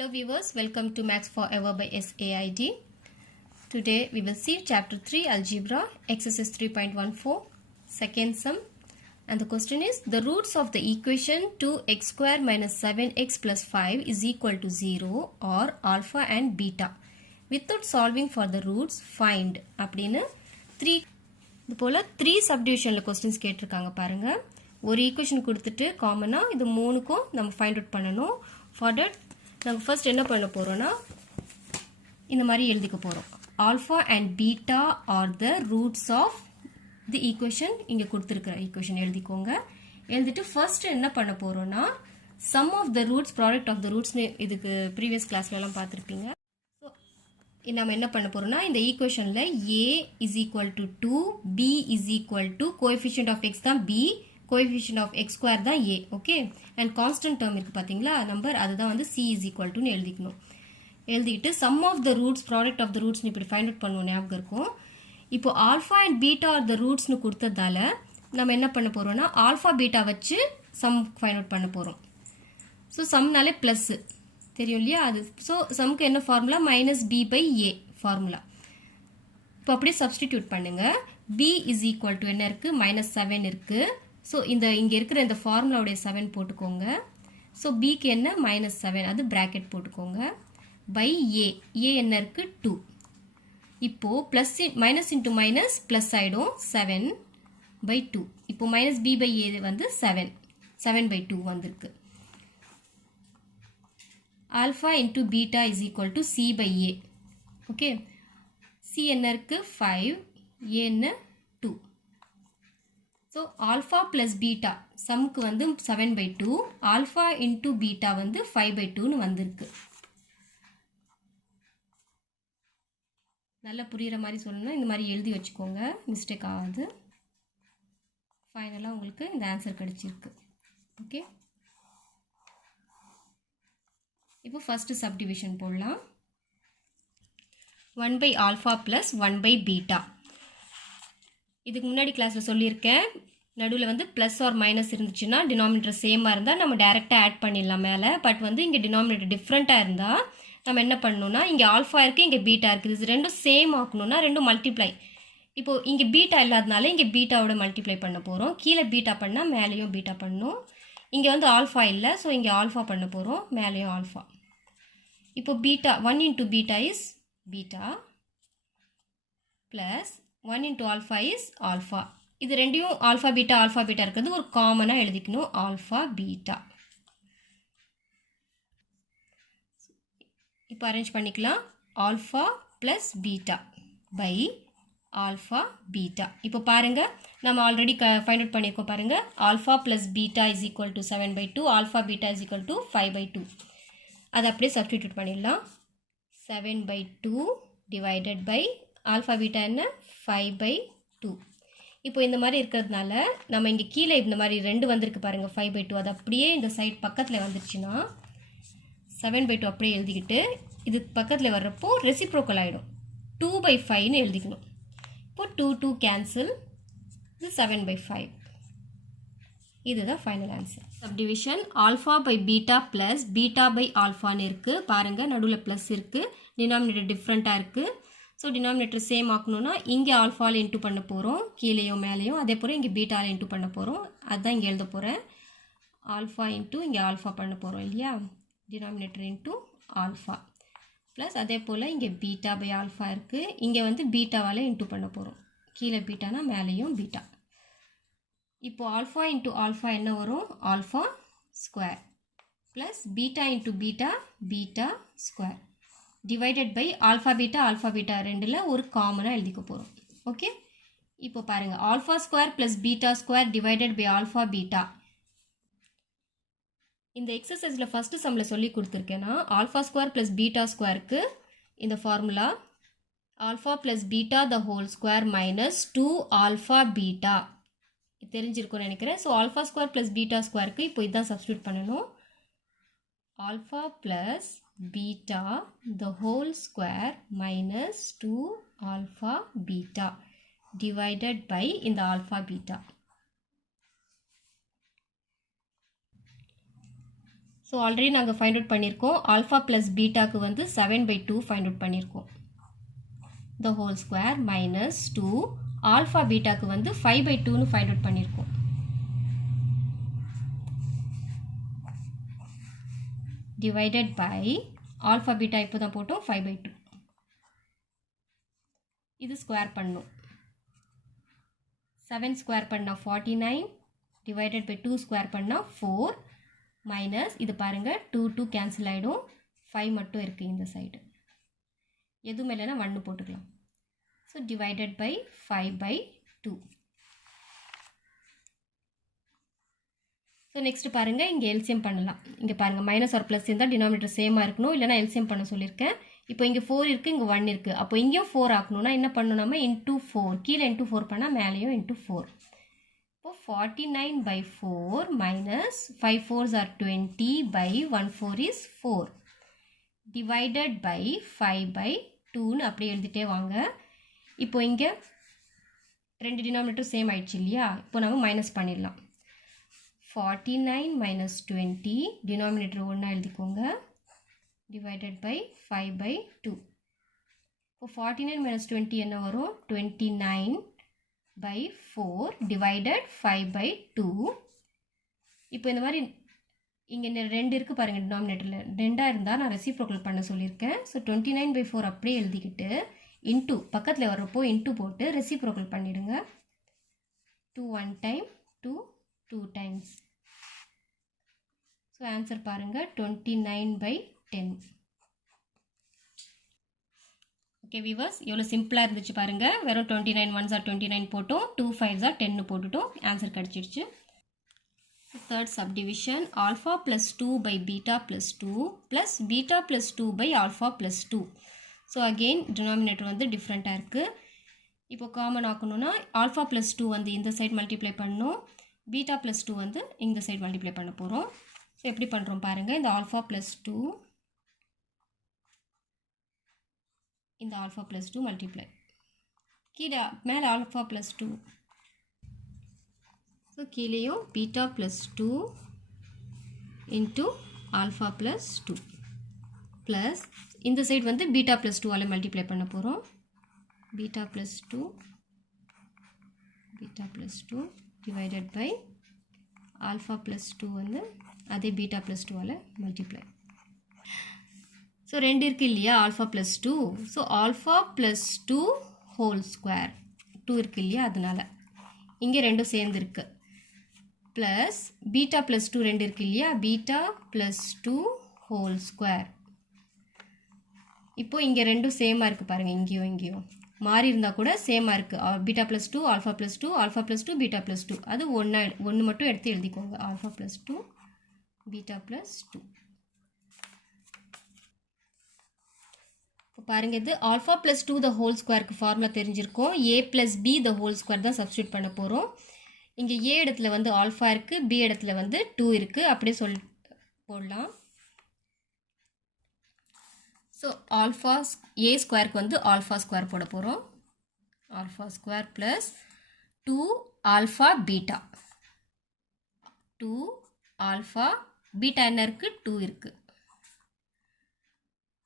Hello viewers, welcome to Maths Forever by SAID. Today we will see chapter 3 algebra, exercise 3.14, second sum, and the question is the roots of the equation 2x square minus 7x plus 5 is equal to 0 or alpha and beta. Without solving for the roots, find அப்படினு 3 இது போல 3 subdivisionல questions கேட்டிருக்காங்க பாருங்க. ஒரு equation கொடுத்துட்டு காமனா இது மூணுக்கும் நம்ம ஃபைண்ட் அவுட் பண்ணனும். For that நாங்கள் ஃபர்ஸ்ட் என்ன பண்ண போகிறோன்னா இந்த மாதிரி எழுதிக்க போகிறோம். Alpha and beta are the roots of the equation. இங்கே கொடுத்துருக்குற ஈக்குவேஷன் எழுதிக்கோங்க. எழுதிட்டு ஃபர்ஸ்ட் என்ன பண்ண போகிறோன்னா sum of the roots product of the ரூட்ஸ்னு இதுக்கு ப்ரீவியஸ் கிளாஸ்லலாம் பார்த்துருப்பீங்க. ஸோ நம்ம என்ன பண்ண போகிறோம்னா இந்த ஈக்குவேஷனில் a is equal to 2, b is equal to coefficient of x தான் b, coefficient of x square தான் a. Okay, and constant term இருக்குது பார்த்தீங்களா நம்பர், அதுதான் வந்து சி இஸ் ஈக்குவல் டுன்னு எழுதிக்கணும். எழுதிக்கிட்டு sum of the roots product of the ரூட்ஸ்னு இப்படி ஃபைண்ட் அவுட் பண்ணுவோம், ஞாபகம் இருக்கும். இப்போ alpha and beta are the ரூட்ஸ்னு கொடுத்ததால நம்ம என்ன பண்ண போகிறோம்னா ஆல்ஃபா பீட்டா வச்சு சம் ஃபைண்ட் அவுட் பண்ண போகிறோம். ஸோ சம்னாலே ப்ளஸ்ஸு தெரியும் இல்லையா அது. ஸோ சம்க்கு என்ன formula minus b by a formula. இப்போ அப்படியே சப்ஸ்டிடியூட் பண்ணுங்கள். பி இஸ் ஈக்குவல் டு என்ன இருக்குது, மைனஸ் 7 இருக்குது. ஸோ இங்கே இருக்கிற இந்த ஃபார்முலாவுடைய 7 போட்டுக்கோங்க. ஸோ பிக்கு என்ன மைனஸ் 7, அது ப்ராக்கெட் போட்டுக்கோங்க. பை ஏ, ஏ என்ன இருக்குது 2. இப்போது plus minus into minus plus ஆகிடும் 7 பை 2. இப்போ மைனஸ் பி பை ஏ வந்து 7 பை 2 வந்திருக்கு. Alpha into beta is equal to c by a. Okay, c என்ன இருக்குது 5, ஏ என்ன 2. ஸோ ஆல்ஃபா ப்ளஸ் பீட்டா சம்க்கு வந்து 7 பை 2, ஆல்ஃபா இன்ட்டு பீட்டா வந்து 5 பை 2ன்னு வந்திருக்கு. நல்லா புரிகிற மாதிரி சொல்லணும்னா இந்த மாதிரி எழுதி வச்சுக்கோங்க, மிஸ்டேக் ஆகாது. ஃபைனலாக உங்களுக்கு இந்த ஆன்சர் கிடச்சிருக்கு. ஓகே, இப்போ ஃபஸ்ட்டு சப்டிவிஷன் போடலாம். 1 by alpha plus 1 by beta. இதுக்கு முன்னாடி கிளாஸில் சொல்லியிருக்கேன், நடுவில் வந்து ப்ளஸ் ஆர் மைனஸ் இருந்துச்சுன்னா டினாமினேட்டர் சேமாக இருந்தால் நம்ம டேரெக்டாக ஆட் பண்ணிடலாம் மேலே. பட் வந்து இங்கே டினாமினேட்டர் டிஃப்ரெண்ட்டாக இருந்தால் நம்ம என்ன பண்ணணும்னா இங்கே ஆல்ஃபா இருக்குது, இங்கே பீட்டா இருக்குது, இது ரெண்டும் சேம் ஆக்கணும்னா ரெண்டும் மல்டிப்ளை. இப்போது இங்கே பீட்டா இல்லாதனால இங்கே பீட்டாவோட மல்டிப்ளை பண்ண போகிறோம். கீழே பீட்டா பண்ணால் மேலேயும் பீட்டா பண்ணணும். இங்கே வந்து ஆல்ஃபா இல்லை, ஸோ இங்கே ஆல்ஃபா பண்ண போகிறோம், மேலேயும் ஆல்ஃபா. இப்போ beta 1 into beta is beta plus 1 into alpha is alpha. இது ரெண்டையும் alpha beta இருக்கிறது ஒரு காமனாக எழுதிக்கணும், alpha beta. இப்போ அரேஞ்ச் பண்ணிக்கலாம். alpha plus beta by alpha beta. இப்போ பாருங்க நம்ம ஆல்ரெடி ஃபைண்ட் அவுட் பண்ணியிருக்கோம் பாருங்க. alpha plus beta is equal to 7 by 2, alpha beta is equal to 5 by 2. அதை அப்படியே சப்ஸ்டிடியூட் பண்ணிடலாம். 7 by 2 divided by alpha beta என்ன 5 பை 2. இப்போ இந்த மாதிரி இருக்கிறதுனால நம்ம இங்கே கீழே இந்த மாதிரி 2 வந்திருக்கு பாருங்கள் 5 பை 2. அது அப்படியே இந்த சைட் பக்கத்தில் வந்துருச்சுன்னா 7 பை 2 அப்படியே எழுதிக்கிட்டு இது பக்கத்தில் வர்றப்போ ரெசிப்ரோக்கல் ஆகிடும், 2 பை 5ன்னு எழுதிக்கணும். இப்போ 2 கேன்சல், இது 7 பை 5. இதுதான் final answer. Subdivision alpha by beta plus beta by ஆல்ஃபான்னு இருக்குது பாருங்கள், நடுவில் ப்ளஸ் இருக்குது, டினாமினேட்டர் டிஃப்ரெண்ட்டாக இருக்குது. ஸோ டினாமினேட்டர் சேம் ஆக்கணும்னா இங்கே ஆல்ஃபாவில் இன்ட்டு பண்ண போகிறோம், கீழேயும் மேலேயும். அதே போல் இங்கே பீட்டாவில் இன்ட்டு பண்ண போகிறோம், அதுதான் இங்கே எழுத போகிறேன். ஆல்ஃபா இன்ட்டு இங்கே ஆல்ஃபா பண்ண போகிறோம் இல்லையா, டினாமினேட்டர் இன்ட்டு ஆல்ஃபா ப்ளஸ் அதே போல் இங்கே பீட்டா பை ஆல்ஃபா இருக்குது, இங்கே வந்து பீட்டாவால் இன்ட்டு பண்ண போகிறோம், கீழே பீட்டானா மேலேயும் பீட்டா. இப்போது ஆல்ஃபா இன்ட்டு ஆல்ஃபா என்ன வரும், alpha square plus beta into beta, beta square divided by alpha beta ரெண்டில் ஒரு காமனாக எழுதிக்க போகிறோம். ஓகே, இப்போ பாருங்கள் alpha square plus beta square divided by alpha beta. இந்த எக்ஸசைஸில் ஃபஸ்ட்டு சம்மில் சொல்லி கொடுத்துருக்கேன்னா ஆல்ஃபா ஸ்கொயர் ப்ளஸ் பீட்டா ஸ்கொயருக்கு இந்த formula alpha plus beta the whole square minus 2 alpha beta தெரிஞ்சிருக்கும்னு நினைக்கிறேன். So alpha square plus beta ஸ்கொயருக்கு இப்போ இதுதான் சப்ஸ்டியூட் பண்ணணும். Alpha plus beta the whole square minus 2 alpha beta divided by இந்த alpha beta. So already நாங்கள் find out பண்ணியிருக்கோம். Alpha plus பீட்டாக்கு வந்து 7/2 ஃபைண்ட் அவுட் பண்ணியிருக்கோம். The whole square minus 2 alpha பீட்டாக்கு வந்து 5/2ன்னு ஃபைண்ட் அவுட் பண்ணியிருக்கோம். டிவைடட் பை ஆல்ஃபா பீட்டா இப்போ தான் போட்டோம் 5/2. இது ஸ்கொயர் பண்ணும். 7 ஸ்கொயர் பண்ணால் 49 டிவைடட் பை 2 ஸ்கொயர் பண்ணால் 4 மைனஸ் இது பாருங்கள் 2 கேன்சல் ஆகிடும். 5 மட்டும் இருக்குது இந்த சைடு. எதுவும் இல்லைன்னா 1 போட்டுக்கலாம். So divided by 5/2. So next பாருங்கள் இங்கே எல்சிஎம் பண்ணலாம். இங்கே பாருங்கள் மைனஸ் ஆர் ப்ளஸ் இருந்தால் டினாமினேட்டர் சேமாக இருக்கணும், இல்லைனா எல்சிஎம் பண்ண சொல்லியிருக்கேன். இப்போ இங்கே 4 இருக்குது, இங்கே 1 இருக்குது. அப்போ இங்கேயும் 4 ஆக்கணும்னா என்ன பண்ணணும்? நம்ம இன்ட்டு 4 கீழே இன்ட்டு 4 பண்ணால் மேலேயும் இன்ட்டு 4. இப்போ 49/4 minus 5 4s are 20 by 1 4 is 4 divided by 5/2ன்னு அப்படியே எழுதிட்டே வாங்க. இப்போ இங்கே ரெண்டு டினாமினேட்டர் சேம் ஆயிடுச்சு இல்லையா? இப்போ நம்ம மைனஸ் பண்ணிடலாம். 49 minus 20 டினாமினேட்டர் ஒன்றா எழுதிக்கோங்க divided by 5/2. இப்போ 49 minus 20 என்ன வரும்? 29/4 divided 5/2. இப்போ இந்த மாதிரி இங்கே 2 இருக்குது பாருங்கள் டினாமினேட்டரில். 2 இருந்தால் நான் ரெசிப்ரோக்கல் பண்ண சொல்லியிருக்கேன். ஸோ 29/4 அப்படியே எழுதிக்கிட்டு இன்ட்டு பக்கத்தில் வர்றப்போ இன்ட்டு போட்டு ரெசிப்ரோக்கல் பண்ணிவிடுங்க. 2 1 time 2 2 times. ஸோ ஆன்சர் பாருங்கள் 29/10. ஓகே வியூவர்ஸ், எவ்வளோ சிம்பிளாக இருந்துச்சு பாருங்கள். வெறும் 29 1s are 29 போட்டோம், 2 5s are 10 போட்டுட்டோம், ஆன்சர் கிடச்சிடுச்சு. தேர்ட் சப்டிவிஷன் ஆல்ஃபா ப்ளஸ் 2/பீட்டா ப்ளஸ் 2 ப்ளஸ் பீட்டா ப்ளஸ் 2/ஆல்ஃபா ப்ளஸ் 2. ஸோ அகெயின் டினாமினேட்டர் வந்து டிஃப்ரெண்ட்டாக இருக்குது. இப்போ காமன் ஆக்கணும்னா ஆல்ஃபா ப்ளஸ் 2 வந்து இந்த சைட் மல்டிப்ளை பண்ணணும், பீட்டா ப்ளஸ் 2 வந்து இந்த சைட் மல்டிப்ளை பண்ண போகிறோம். ஸோ எப்படி பண்ணுறோம் பாருங்கள். இந்த ஆல்ஃபா ப்ளஸ் 2 இந்த ஆல்ஃபா ப்ளஸ் 2 மல்டிப்ளை கீழே மேலே ஆல்ஃபா ப்ளஸ் 2. ஸோ கீழேயும் beta plus 2 into alpha plus 2 plus இந்த சைடு வந்து பீட்டா ப்ளஸ் 2ஆல் மல்டிப்ளை பண்ண போகிறோம். Beta plus 2 divided by alpha plus 2 வந்து அதே பீட்டா ப்ளஸ் 2ஆல் மல்டிப்ளை. ஸோ 2 இருக்குது இல்லையா alpha plus 2. So alpha plus 2 whole square 2 இருக்குது இல்லையா, அதனால் இங்கே ரெண்டும் சேர்ந்துருக்கு. ப்ளஸ் பீட்டா ப்ளஸ் 2 2 இருக்குது இல்லையா, பீட்டா ப்ளஸ் 2 ஹோல் ஸ்கொயர். இப்போது இங்கே ரெண்டும் சேமாக இருக்குது பாருங்கள். இங்கேயும் மாறி இருந்தால் கூட சேமாக இருக்குது. Beta plus 2 alpha plus 2 alpha plus 2 beta plus 2. அது ஒன்று மட்டும் எடுத்து எழுதிக்கோங்க. Alpha plus 2 beta plus 2. இப்போ பாருங்கள், இது ஆல்ஃபா ப்ளஸ் 2 த ஹோல் ஸ்கொயருக்கு ஃபார்முலா தெரிஞ்சிருக்கோம். a plus b the whole square தான் சப்ஸ்டியூட் பண்ண போகிறோம். இங்கே a இடத்துல வந்து ஆல்ஃபா இருக்குது, b இடத்துல வந்து 2 இருக்குது, அப்படியே போடலாம். ஸோ ஆல்ஃபா a ஸ்கொயருக்கு வந்து ஆல்ஃபா ஸ்கொயர் போட போகிறோம். Alpha square plus 2 alpha beta 2 alpha beta என்ன இருக்குது 2 இருக்குது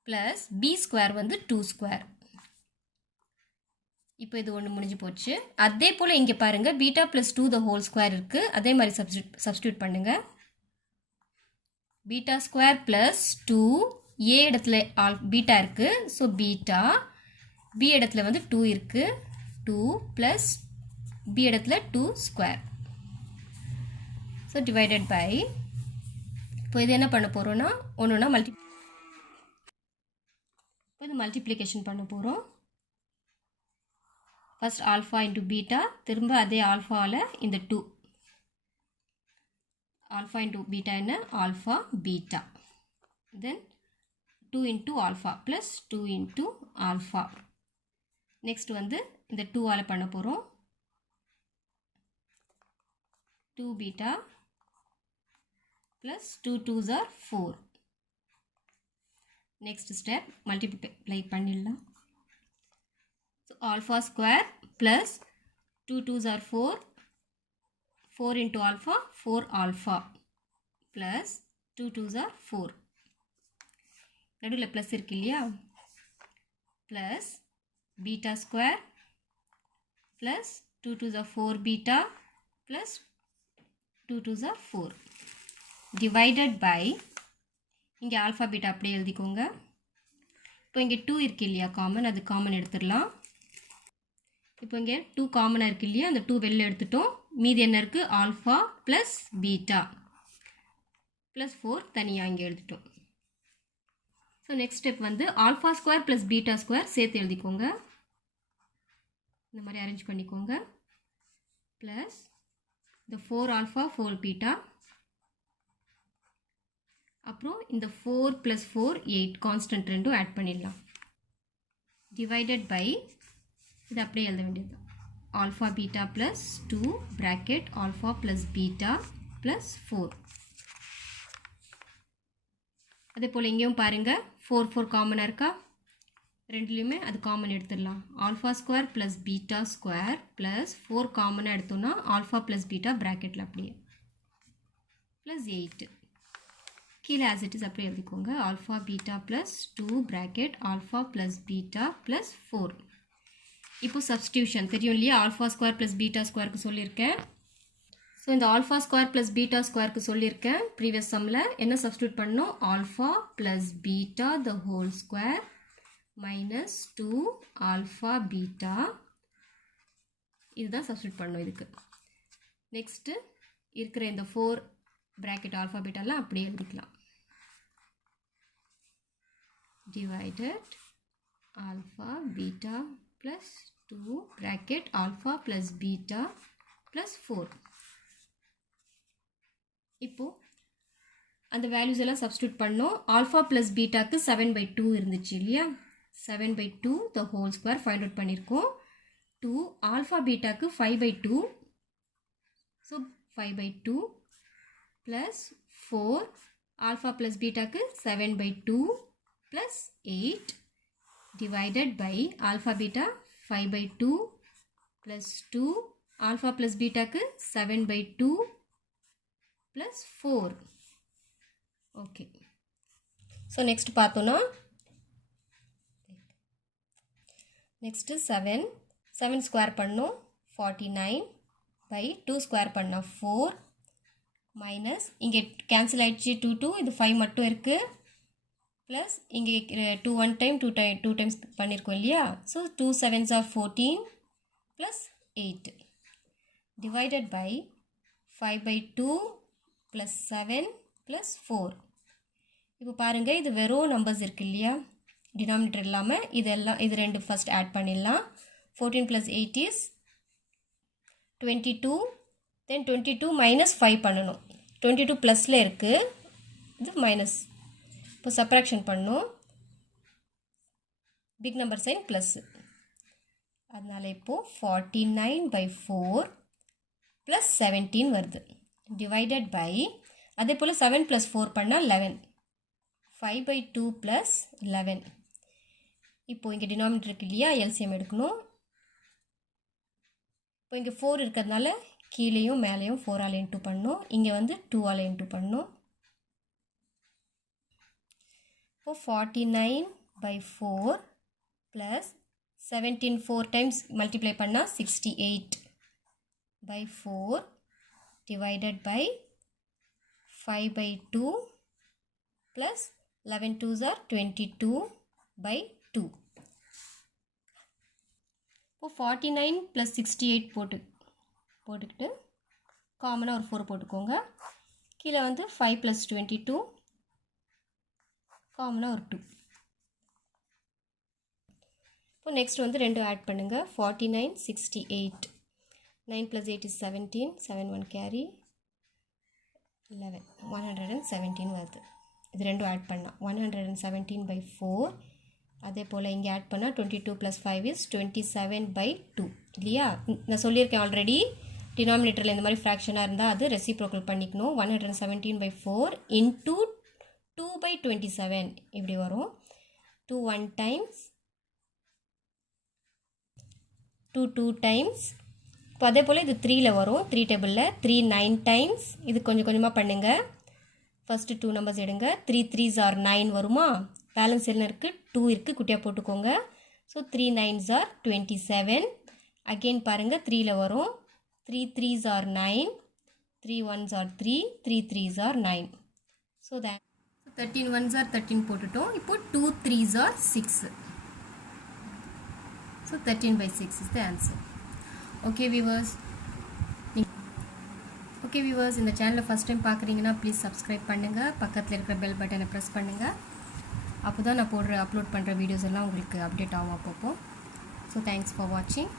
ப்ளஸ் பி ஸ்கொயர் வந்து 2 ஸ்கொயர். இப்போ இது ஒன்று முடிஞ்சு போச்சு. அதே போல் இங்கே பாருங்கள் beta plus 2 the whole square இருக்குது, அதே மாதிரி சப்ஸ்டியூட் பண்ணுங்கள். பீட்டா ஸ்கொயர் ப்ளஸ் 2 ஏ இடத்துல பீட்டா இருக்குது, ஸோ பீட்டா பி இடத்துல வந்து 2 இருக்குது 2 ப்ளஸ் பி இடத்துல 2 ஸ்கொயர். ஸோ டிவைடட் பை இப்போ இது என்ன பண்ண போகிறோன்னா ஒன்றுனா இது மல்டிப்ளிகேஷன் பண்ண போகிறோம். ஃபர்ஸ்ட் ஆல்ஃபா இன்ட்டு பீட்டா, திரும்ப அதே ஆல்ஃபாவில் இந்த 2 ஆல்ஃபா இன்ட்டு பீட்டா என்ன alpha beta, then 2 into alpha plus 2 into alpha. Next வந்து இந்த 2ஆல் பண்ண போகிறோம். 2 beta plus 2 2s are 4. Next step multiply பண்ணிடலாம். So alpha square plus 2 2s are 4 4 into alpha 4 alpha plus 2 2s are 4. நடுவில் plus இருக்கு இல்லையா, plus beta square plus 2 2s are 4 beta plus 2 2s are 4 divided by, இங்கே alpha beta அப்படியே எழுதிக்கோங்க. இப்போ இங்கே 2 இருக்கு இல்லையா காமன், அது காமன் எடுத்துடலாம். இப்போ இங்கே 2 காமனாக இருக்கு இல்லையா, அந்த 2 வெளில எடுத்துட்டோம். மீதி என்ன இருக்குது, ஆல்ஃபா ப்ளஸ் பீட்டா ப்ளஸ் 4 தனியாக இங்கே எழுதிட்டோம். ஸோ நெக்ஸ்ட் ஸ்டெப் வந்து alpha square plus beta square சேர்த்து எழுதிக்கோங்க. இந்த மாதிரி அரேஞ்ச் பண்ணிக்கோங்க. ப்ளஸ் இந்த 4 ஆல்ஃபா 4 பீட்டா, அப்புறம் இந்த 4 + 4 8 கான்ஸ்டன்ட் ரெண்டும் ஆட் பண்ணிடலாம். டிவைடட் பை, இது அப்படியே எழுத வேண்டியது, alpha beta plus 2 bracket alpha plus beta plus 4. அதே போல் இங்கேயும் பாருங்கள் 4 4 காமனாக இருக்கா, ரெண்டுலேயுமே அது காமன் எடுத்துடலாம். Alpha square plus beta square plus 4 காமனாக எடுத்தோன்னா ஆல்ஃபா ப்ளஸ் பீட்டா ப்ராக்கெட்டில் அப்படியே ப்ளஸ் 8. கீழே ஆஸ் இட் இஸ் அப்படியே எழுதிக்கோங்க. Alpha beta plus 2 bracket alpha plus beta plus 4. இப்போ சப்ஸ்டியூஷன் தெரியும் இல்லையா, ஆல்ஃபா ஸ்கொயர் ப்ளஸ் பீட்டா ஸ்கொயருக்கு சொல்லியிருக்கேன். ஸோ இந்த ஆல்ஃபா ஸ்கொயர் ப்ளஸ் பீட்டா ஸ்கொயருக்கு சொல்லியிருக்கேன். ப்ரீவியஸ் சம்மில் என்ன சப்ஸ்டியூட் பண்ணோம், alpha plus beta the whole square minus 2 alpha beta, இதுதான் சப்ஸ்டியூட் பண்ணோம் இதுக்கு. நெக்ஸ்ட்டு இருக்கிற இந்த 4 ப்ராக்கெட் ஆல்ஃபா பீட்டாலாம் அப்படியே எழுதிக்கலாம். Divided alpha beta plus 2 bracket alpha plus beta plus 4. இப்போது அந்த வேல்யூஸ் எல்லாம் சப்ஸ்டியூட் பண்ணோம். ஆல்ஃபா ப்ளஸ் பீட்டாக்கு 7/2 இருந்துச்சு இல்லையா, 7/2 the whole square find out பண்ணியிருக்கோம். 2 ஆல்ஃபா பீட்டாக்கு 5/2, ஸோ 5/2 ப்ளஸ் 4 ஆல்ஃபா ப்ளஸ் பீட்டாக்கு 7/2 plus 8 divided by alpha beta 5/2 plus 2 alpha plus beta க்கு 7/2 plus 4. Okay. So next பார்த்தோன்னா, next 7 square பண்ணோம் 49/2 square பண்ணா 4 minus இங்கே cancel ஆயிடுச்சு 2 2, இது 5 மட்டும் இருக்கு, plus இங்கே 2 1 time 2 times பண்ணியிருக்கோம் இல்லையா, so 2 7s are 14 plus 8 divided by 5/2 plus 7 plus 4. இப்போ பாருங்க, இது வெறும் நம்பர்ஸ் இருக்கு இல்லையா, டினாமினேட்டர் இல்லாமல், இது ரெண்டு ஃபர்ஸ்ட் ஆட் பண்ணிடலாம். 14 plus 8 is 22, then 22 minus 5 பண்ணணும். 22 ப்ளஸில் இருக்குது, இது மைனஸ். இப்போ சப்ராக்ஷன் பண்ணணும், பிக் நம்பர் சைன் ப்ளஸ், அதனால் இப்போது 49/4 ப்ளஸ் 17 வருது. டிவைடட் பை, அதே போல் 7 + 4 பண்ணால் 11, 5/2 + 11. இப்போது இங்கே டினாமினேட்டர் இருக்கு இல்லையா, எல்சிஎம் எடுக்கணும். இப்போ இங்கே 4 இருக்கிறதுனால கீழேயும் மேலேயும் 4ஆல் இன்ட்டு பண்ணணும், இங்கே வந்து 2ஆல் இன்ட்டு பண்ணணும். இப்போ 49/4 ப்ளஸ் 17 4 டைம்ஸ் மல்டிப்ளை பண்ணால் 68/4 divided by 5/2 plus 11 2s are 22/2. இப்போ 49 + 68 போட்டுக்கிட்டு காமனாக ஒரு 4 போட்டுக்கோங்க. கீழே வந்து 5 + 22, காமனாக ஒரு 2. இப்போ நெக்ஸ்ட் வந்து ரெண்டும் ஆட் பண்ணுங்கள். 49 68, 9 + 8 is 17, 7 1 கேரி 11, 117 வருது. இது ரெண்டும் ஆட் பண்ணால் 117/4. அதே போல் இங்கே ஆட் பண்ணால் 22 + 5 is 27/2 இல்லையா. நான் சொல்லியிருக்கேன் ஆல்ரெடி, டினாமினேட்டரில் இந்த மாதிரி ஃப்ராக்ஷனாக இருந்தால் அது ரெசிப்ரோக்கல் பண்ணிக்கணும். 117/4 into 2/27 இப்படி வரும். 2 1 times, 2 2 times. இப்போ அதே போல் இது 3ல் வரும், 3 டேபிளில் 3 9 times. இது கொஞ்சம் கொஞ்சமாக பண்ணுங்கள். ஃபர்ஸ்ட் 2 நம்பர்ஸ் எடுங்க 3 3s are 9 வருமா பேலன்ஸ் என்ன இருக்கு 2 இருக்கு குட்டியா போட்டுக்கோங்க ஸோ 3 9s are 27 அகைன் பாருங்க 3ல வரும் 3 3s are 9 3 1s are 3 3 3s are 9 so that 13 1s are 13 போட்டுட்டோம் இப்போ 2 3s are 6 so 13/6 is the answer. Okay viewers, இந்த சேனலை ஃபர்ஸ்ட் டைம் பார்க்குறீங்கன்னா ப்ளீஸ் சப்ஸ்கிரைப் பண்ணுங்கள் பக்கத்தில் இருக்கிற பெல் பட்டனை ப்ரெஸ் பண்ணுங்கள் அப்போ தான் நான் அப்லோட் பண்ணுற வீடியோஸ் எல்லாம் உங்களுக்கு அப்டேட் ஆகும் அப்பப்போ ஸோ தேங்க்ஸ் ஃபார் வாட்சிங்.